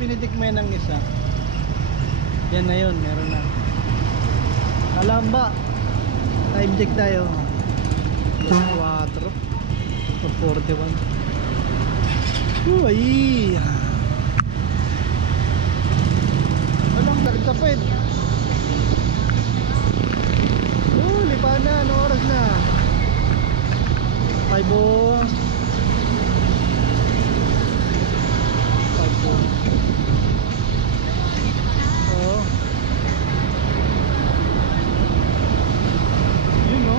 pinitikman ng isa. Yan na yun, meron na. Kalamba. Time check tayo. 4 4:41. Uy! Walang talagkapit. Lipa na. Anong oras na? 5 o 5 o. Oo. Yun no?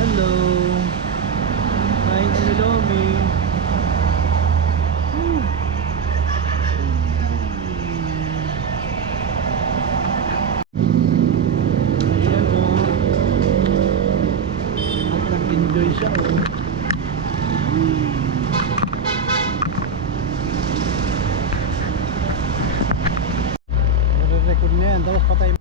Hello. Kain kami Lomi. Ayan o. At nag-enjoy siya o. Nare-record na yan. Tapos patay.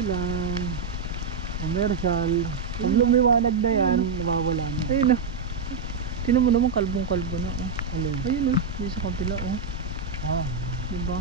lang. Commercial. Pag lumiwanag na yan, nawawala na. Ayun na. Tinan mo naman kalbong-kalbo na. Oh. Alin? Ayun oh. Dito sa kapila oh. Ah. Diba?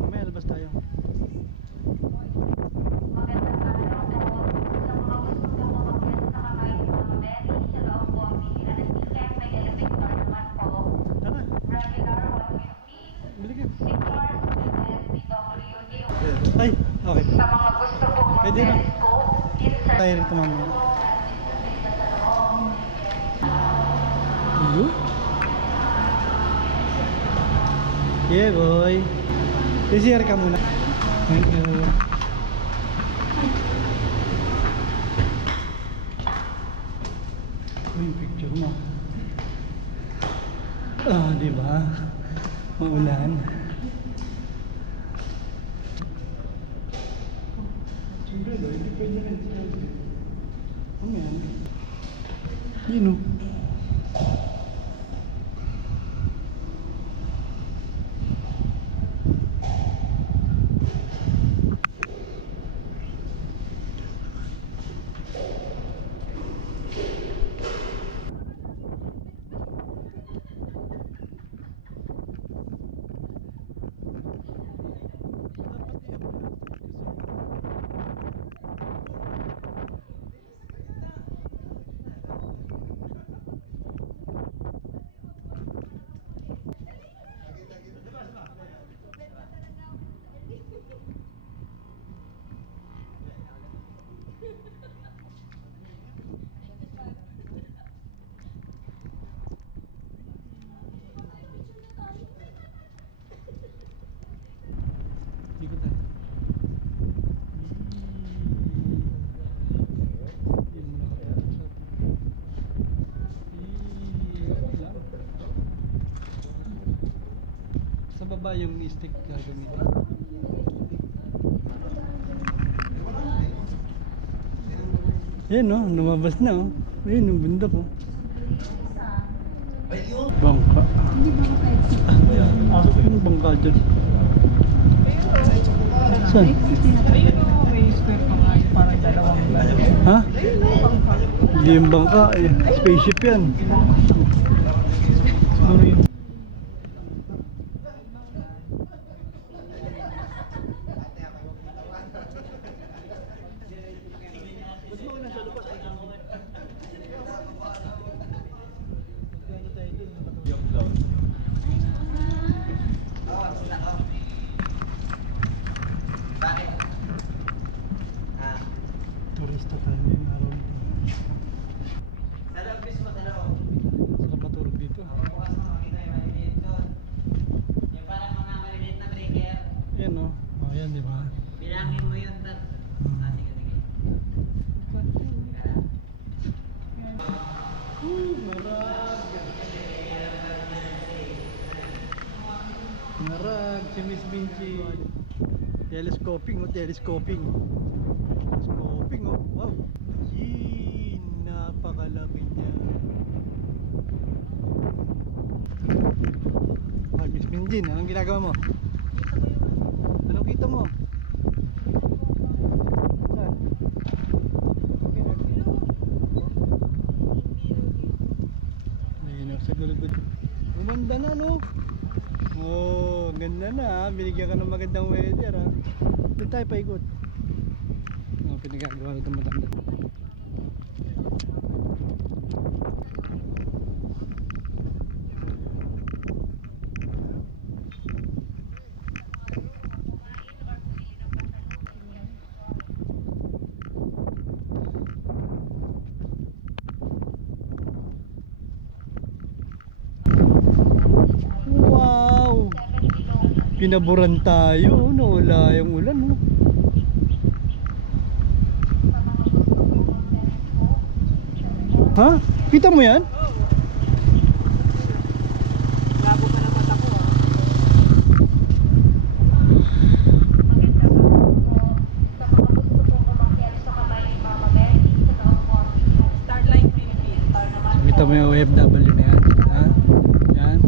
Mamaya labas tayo. Magandang araw po. Sa mga gusto po umakyat sa Kamay Mama Mary, sa loob po ang bilihan ng ticket, may elevator naman po. Tara, Regular 150, bili ka. Star Student, PWD. Ay, okay. Sa mga gusto po Pwede na. mag-telescope, insert Tayo rito mamaya. Yeah, boy. CCR ka muna. Thank you. Uy, yung picture mo. Ah, di ba? Maulan. Siyempre, hindi pwede rin siya. Ano yan? Yun o. pa yung stick gagamitin. Yan no, lumabas na oh. Ayun yung bundok oh. Bangka. Ano bangka dyan? Saan? Ayun o, may square pa nga. Parang dalawang gano'n. Ha? Hindi yung bangka eh. Spaceship yan. Sorry. Turista tayo ngayong araw nito. Sarap matulog dito. Yan o. Oh, yan di ba? Bilangin mo yun, Tat. Sige, sige. Marag, si Miss Minchi. Telescoping oh, telescoping. Telescoping oh, wow. Yee, napakalaki niya. Oh, Miss Minjin, anong ginagawa mo? Anong kita mo? Saan? Okay na. Ayun, sa gulod-gulod. Umanda na no? Oh, ganda na ha. Binigyan ka ng magandang weather ha. Doon tayo paikot. Oh, pinagagawa na itong matanda. Wow! Pinaburan tayo, nawala yung ulan no? Ha? Kita mo yan? Labo ka ng mata ko ah. Starline Philippines. Kita mo yung OFW na yan. Ha? Yan.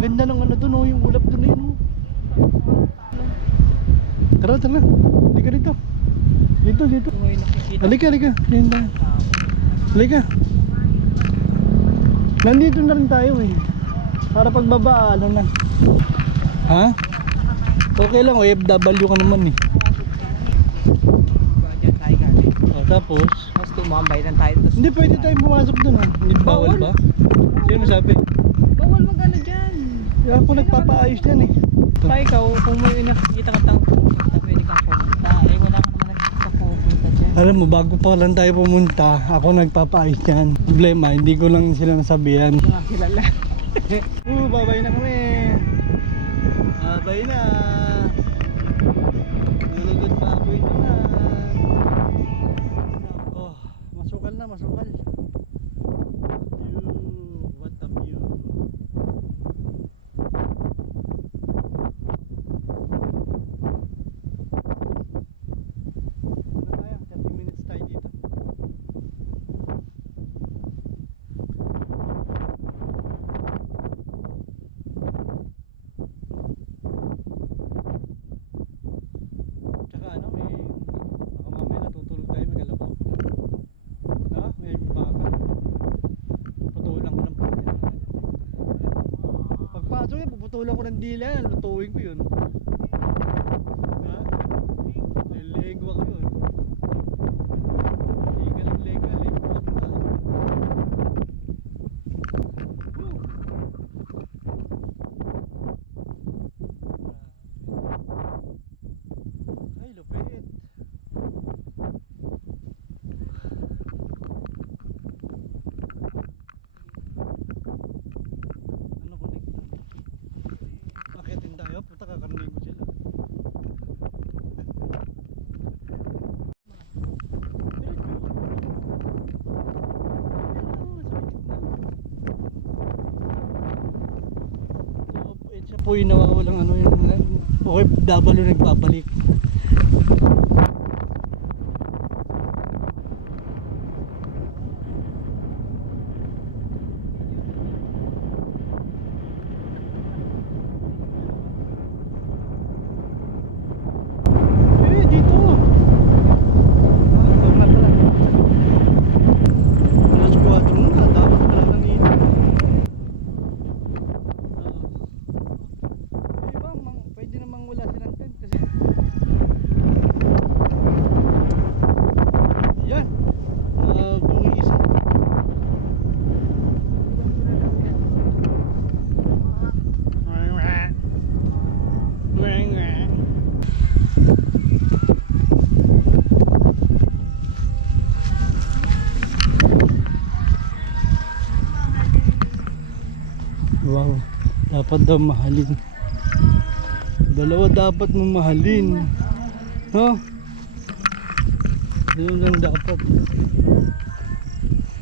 Ganda ng ano dun oh, yung ulap dun yun oh. Tara, tara. Halika dito. Dito, dito. May nakikita. Halika, halika. Yan tayo. Halika. Nandito na rin tayo eh. Para pagbaba, ano na. Ha? Okay lang, OFW ka naman eh. Diyan tayo galing. O, tapos, Tapos tumambay lang tayo. Tapos hindi pwede tayong pumasok dun ha. Hindi bawal ba? Sino masabi? bawal mag-ano dyan. Kaya ako nagpapaayos dyan eh. Pa ikaw, kung may nakikita ka tang pupunta, pwede kang pumunta. Eh wala ka naman nakikita pupunta dyan. Alam mo, bago pa lang tayo pumunta, ako nagpapaayos dyan. Problema, hindi ko lang sila nasabihan. Hindi nga kilala. Babay na kami. Babay na. Nulugod pa ako ito na. Oh, masukal na, masukal. View, what a view. Ano tayo? 30 minutes tayo dito. Tsaka ano, baka mamaya natutulog tayo, may kalabaw. Ha? May baka. Putulan ko ng pala. Pagpasok yan, puputulan ko ng dila yan, lutuin ko yun. Ha? Lilengwa ko yun. Legal, lengwa ko na. Ay, lupit. Ano connector? Akitin tayo, puta kakarinig ko po yung nawawalang ano yung OFW nagbabalik. Dito. Ito na pala. Alas 4 na, dapat pala nang ito. Pwede namang wala silang tent kasi yan, bungi isa. Wow, dapat daw mahalin. Dalawa dapat mong mahalin. No? Yun lang dapat.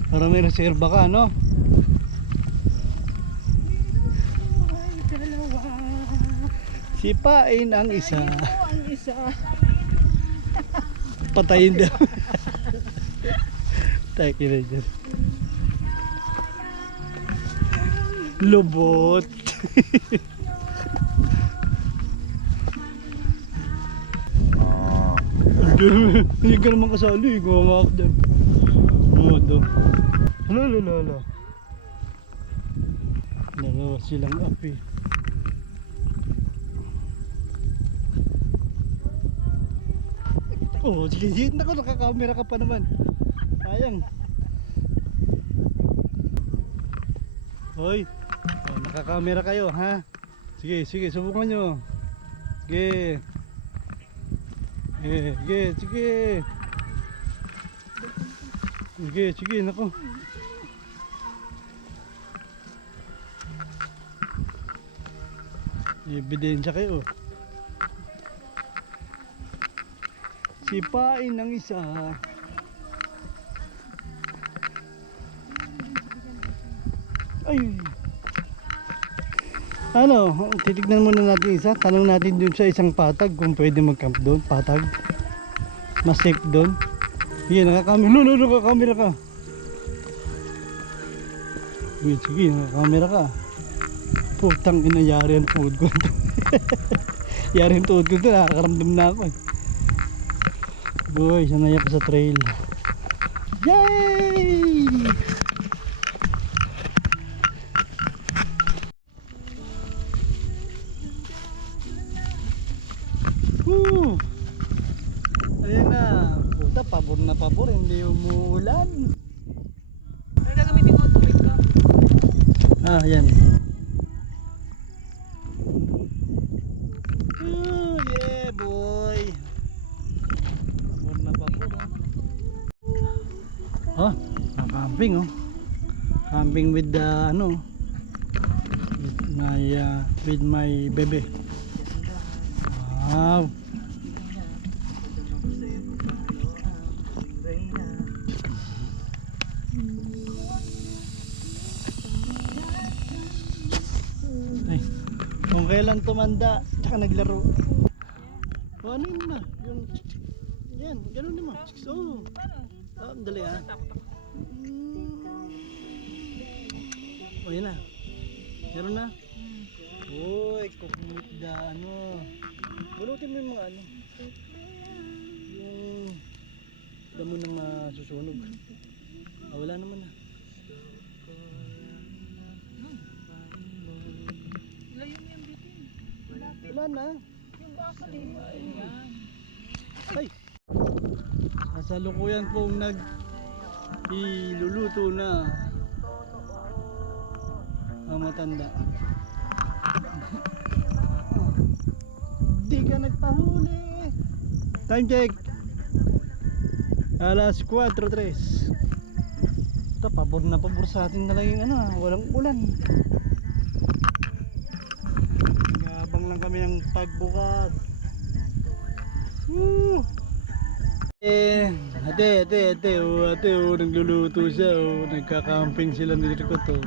Para may reserba ka, no? Sipain ang isa. Patayin daw. Tayo kina dyan. Lubot. Hindi ka naman kasali, gumawa ako dyan. Modo. Hala. Dalawa silang api. Oh, sige. Naku, nakakamera ka pa naman. Sayang. Hoy, nakakamera kayo, ha? Sige, subukan nyo. Sige. Sige, nako. Ebidensya kayo. Sipain ng isa. Ay. Ano, titignan muna natin isa. Tanong natin dun sa isang patag kung pwede mag-camp doon. Patag. Mas safe doon. Sige, nakakamera ka. Sige, nakakamera ka. Putang ina, yari ang tuhod ko. Yari ang tuhod ko ito. Nakakaramdam na ako eh. Boy, sanay ako sa trail. Yay! Ayan na. Puta, pabor na pabor. Hindi umuulan. Ano gagamitin mo tubig ka? Ayan. Yeah, boy. Pabor na pabor. Camping camping with the with my baby. Wow. Ay, kung kailan tumanda tsaka naglaro. Ano yun na? Yan, gano'n naman. Dali yan na. Meron na. Uy, coconut da Bulutin mo yung mga yung damo na masusunog. Wala naman na. Ilayo mo yung bitin. Wala na. Yung bakal eh. Ay! Kasalukuyan pong iluluto na ang matanda. Di ka nagpahuli. Time check. Alas 4:03. Ito, pabor na pabor sa atin na lang yung walang ulan. Gabang lang kami ng pagbukad. Ate, nagluluto siya, nagka-camping sila dito ko to.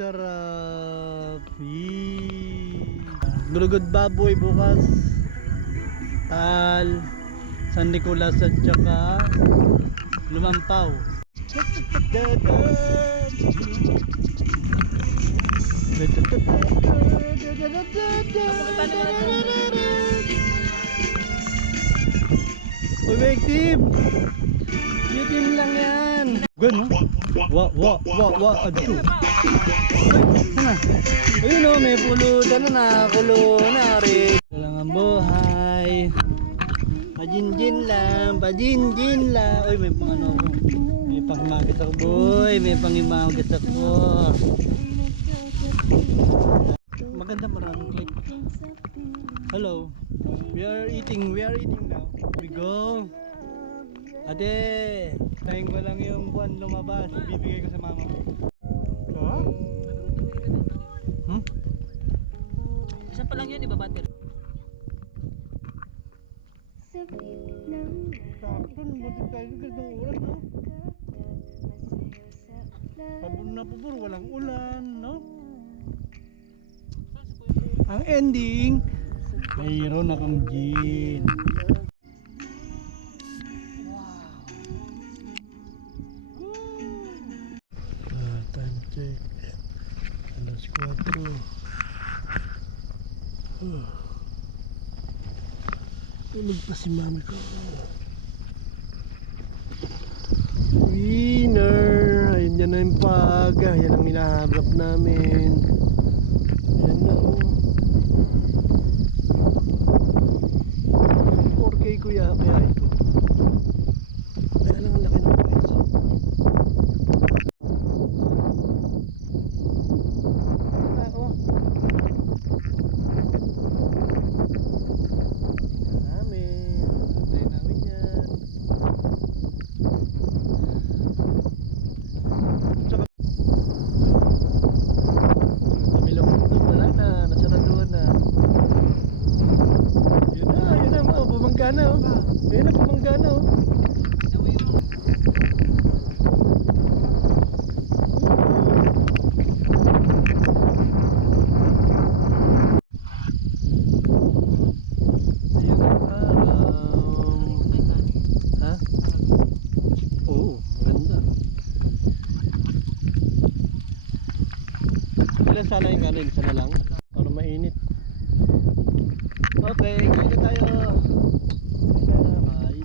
sarap. Gulugod baboy bukas. Tal. San Nicolas at saka Lumampaw. Uy, big team! Yung team lang yan! Gano? Adto! Sana? Ayun o, may pulutan na nakakulo na rin. Ito lang ang buhay. Pajinjin lang. Uy, may pang ano ako. May pangimagas ako, boy. May pangimagas ako. Maganda, maraming click. Hello. We are eating now. We go. Ate, tayin ko lang yung buwan lumabas. Bibigay ko sa mama mo. Oh? Isa pa lang yun, ibabater. Sakto, buti tayo sa ganitong oras, no? Pabor na pabor, walang ulan, no? Ang ending, mayroon akong gin. Time check. Alas 4. Tulog pa si mami ko. Winner! Ayun yan na yung paga. Yan ang hinahanap namin. Yan na oh. 4K kuya. Kaya ito. Kaya lang ang laki ng price. Ako. Natin namin yan. Tsaka kami lang doon, wala na, nasaraduhan na. Yun na, bumangga na oh. Ayun na, bumangga na oh. Ayun ang araw. Ha? Oo, maganda. Ilan sana yung kanin? Isa na lang? Para mainit. Okay, kain na tayo. Kain.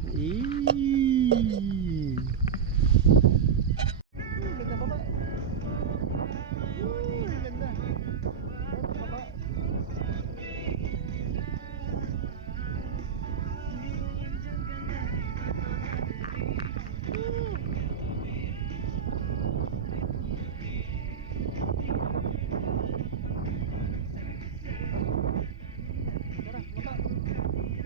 Ganda baba. Ganda. Baba. Tara, baba.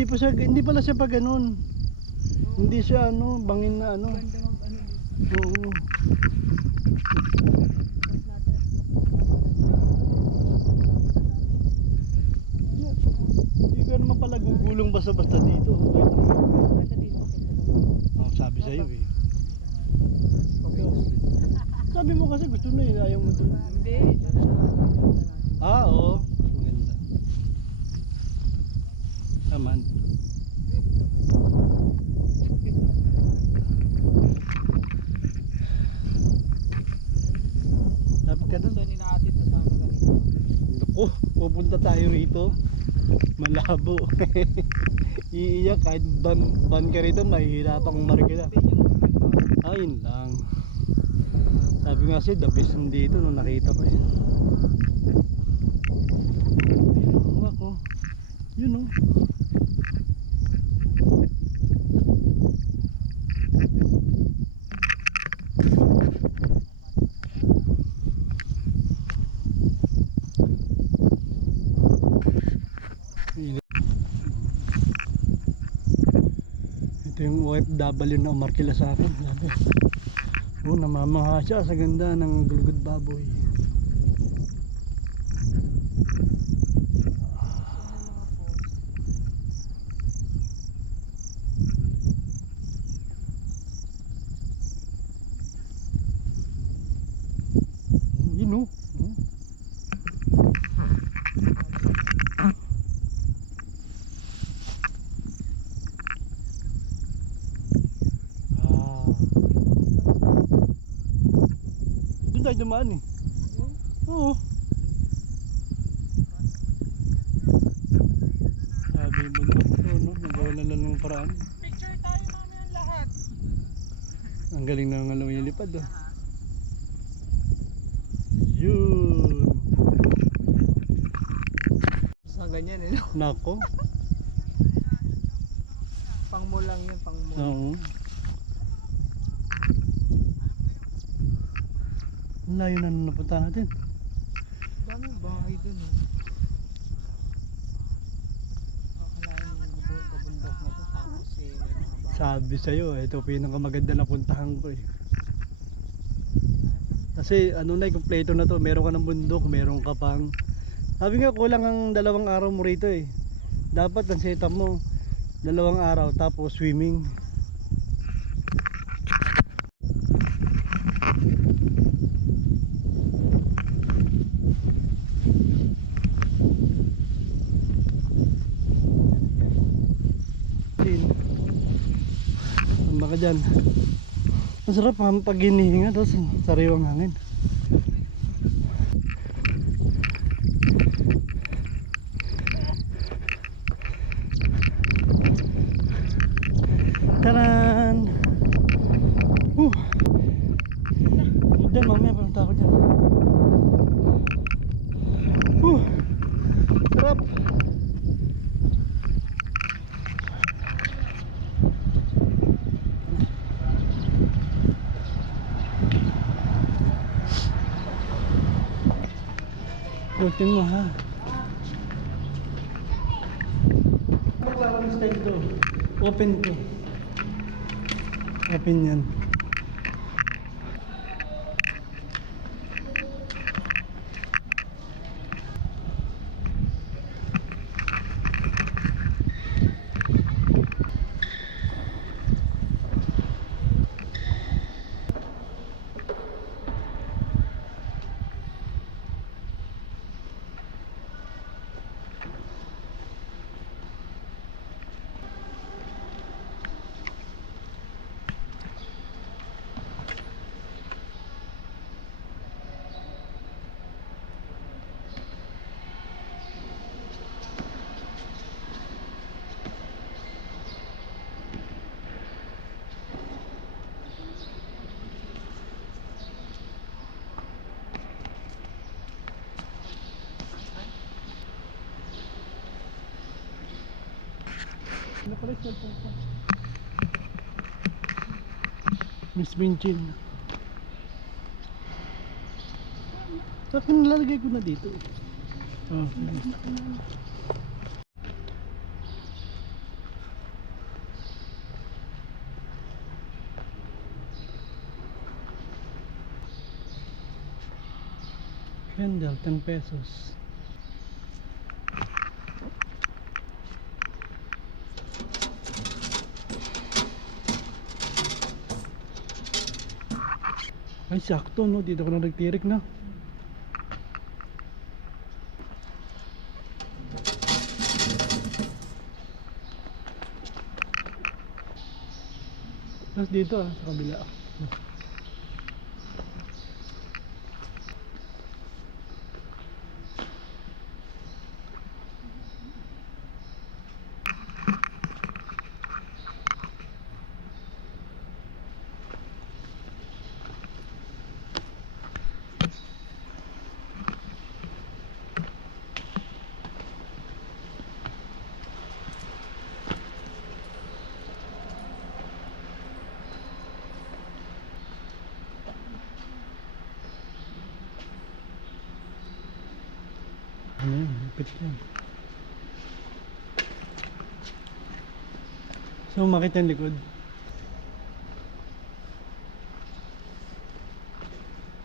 hindi pala siya pa ganun. Hindi siya ano, bangin na ano. Ganda mag ano dito. Oo. Yeah. Hindi ka naman pala gugulong basta-basta dito. Okay. Ganda dito kaysa doon. Oh, sabi sa'yo eh. Sabi mo kasi gusto na eh, ayaw mo doon. Hindi, ito na. Ah, oo. Maganda. Naman. Dapat ka doon. Gusto nila ate ito sa amin ganito. Naku, pupunta tayo rito. Malabo. Iiyak kahit ban ka rito, mahihirapang umarkila. Ayun lang. Sabi nga siya, the best yung dito nung nakita ko yun. Wako. Yun o. Ito yung OFW na umarkila sa akin. Sabi. Oh, namamaha siya sa ganda ng gulugod baboy. Yun oh. Doon tayo dumaan eh. Oo. Sabi mo doon, no? Nagawa na lang ng paraan. Picture tayo mamaya lahat. Ang galing na ng alam yung lipad oh. Yun. Sa ganyan eh. Nako. Pang mo lang yun, pang mo. Oo. Ang layo na nung napunta natin. Daming bahay dun eh. Akalain mo bundok na to tapos eh may mga bahay. Sabi sa'yo, ito pinakamaganda na puntahan ko eh. Kasi ano na, kompleto na to. Meron ka ng bundok, meron ka pang... Sabi nga, kulang ang 2 araw mo rito eh. Dapat ang setup mo 2 araw tapos swimming. Baka dyan. Masarap pag hinihinga tapos sariwang hangin. Taran! Dyan mamaya pumunta ako dyan. Sarap! Butin mo ha. Bakla kami style to. Open to. Open yan. Ano pala yung cellphone ko? Miss Minchin. Akin nilalagay ko na dito. Oh. Candle, 10 pesos. Ay, sakto, no? Dito ko na nagtirik, no? Tapos dito, sa kabila. Ano yun? Lupit yan. So, makita yung likod.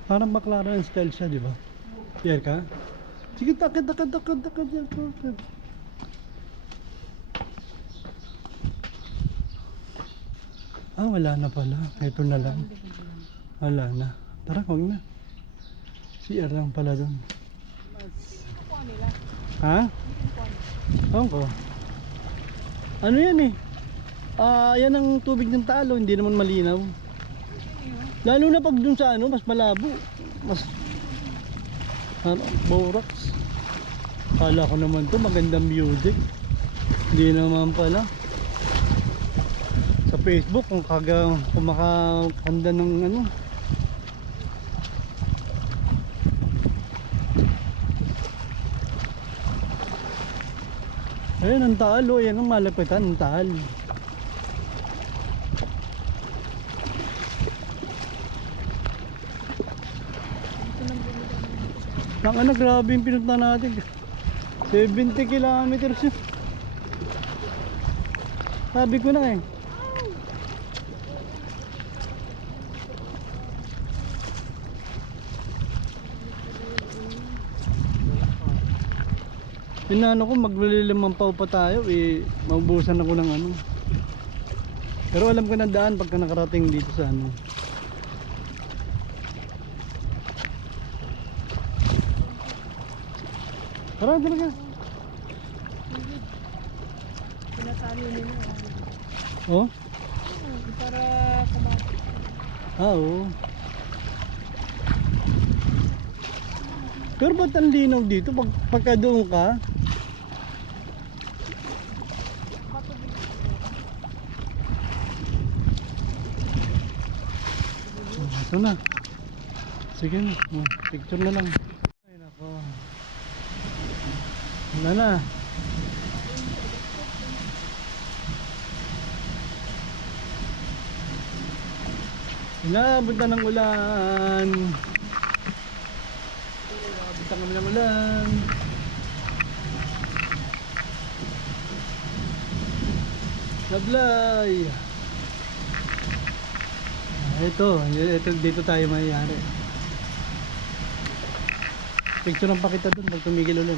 Parang McLaren style siya, di ba? Pierre ka? Sige, takad. Ah, wala na pala. Ito na lang. Wala na. Tara, huwag na. CR lang pala dun. Ha? Ewan ko. Ano yan eh? Yan ang tubig ng talo, hindi naman malinaw. Lalo na pag dun sa ano, mas malabo. Mas borax. Kala ko naman to magandang music. Hindi naman pala. Sa Facebook kung kumakakanda ng ano. Ayun ang taal, oh. Yan ang malapitan ng taal. Ang ano, grabe yung pinunta natin. 70 kilometers yun. Sabi ko na eh. Inaano ko, maglililimang pa tayo eh, maubusan ako ng ano. Pero alam ko na daan pagka nakarating dito sa ano. Tara, talaga. Pinatalo nila. Oh? Para kumapit. Oo. Pero ba't ang linaw dito pagka doon ka? Ito na. Sige na. Picture na lang. Ay nako. Wala na. Inabot na ng ulan. Inabot kami ng ulan. Sablay. Ito dito tayo mayayari. Picture ng pakita dun pag tumigil ulan.